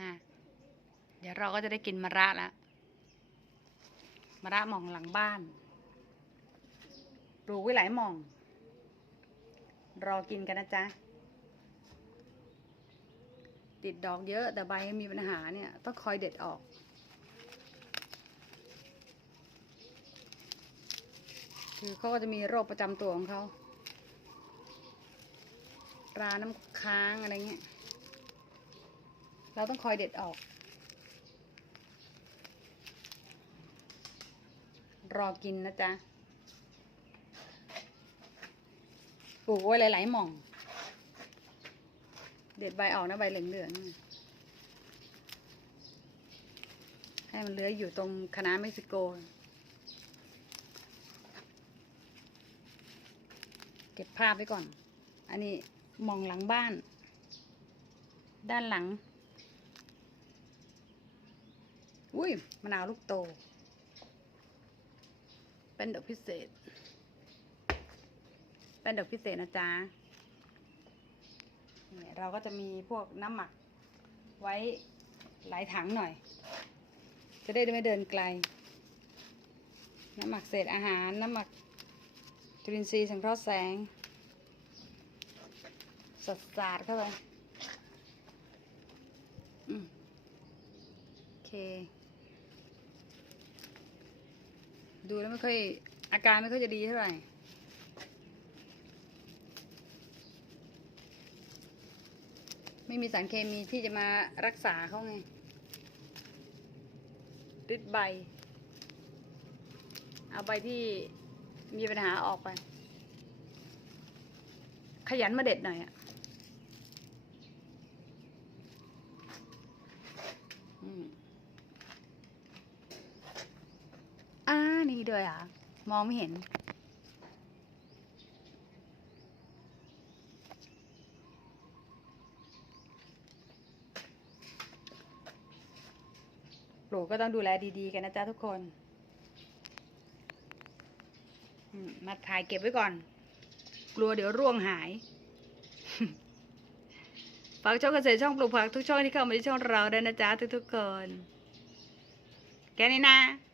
นะเดี๋ยวเราก็จะได้กินมะระแล้วมะระหม่องหลังบ้านปลูกไว้หลายหม่อง รอกินกันนะจ๊ะ ติดดอกเยอะแต่ใบมีปัญหาเนี่ย ต้องคอยเด็ดออก คือเขาก็จะมีโรคประจำตัวของเขาราน้ำค้างอะไรเงี้ย เราต้องคอยเด็ดออก รอกินนะจ๊ะปลูกไว้หลายๆหม่อง เด็ดใบออกนะใบเหลืองๆให้มันเลื้อยอยู่ตรงคณะเม็กซิโก เก็บภาพไว้ก่อน อันนี้มองหลังบ้าน ด้านหลัง อุ้ยมะนาวลูกโต เป็นดอกพิเศษ เป็นดอกพิเศษนะจ๊ะเนี่ยเราก็จะมีพวกน้ำหมักไว้หลายถังหน่อย จะได้ไม่เดินไกล น้ำหมักเศษอาหาร น้ำหมักจุลินทรีย์สังเคราะห์แสง สดสาดเข้าไป อืม โอเค ดูแล้วไม่ค่อยอาการไม่ค่อยจะดีเท่าไหร่ไม่มีสารเคมีที่จะมารักษาเขาไงริดใบ เอาใบที่มีปัญหาออกไป ขยันมาเด็ดหน่อยอะอืมอ่า นี่ ด้วยอะ มองไม่เห็น ปลูกก็ต้องดูแลดีๆ กันนะจ๊ะทุกคนมมาถ่ายเก็บไว้ก่อน กลัวเดี๋ยวร่วงหายฝากช่องเกษตรช่องปลูกผักทุกช่องที่เข้ามาที่ช่องเราด้วยนะจ๊ะทุกๆคน แค่นี้นะ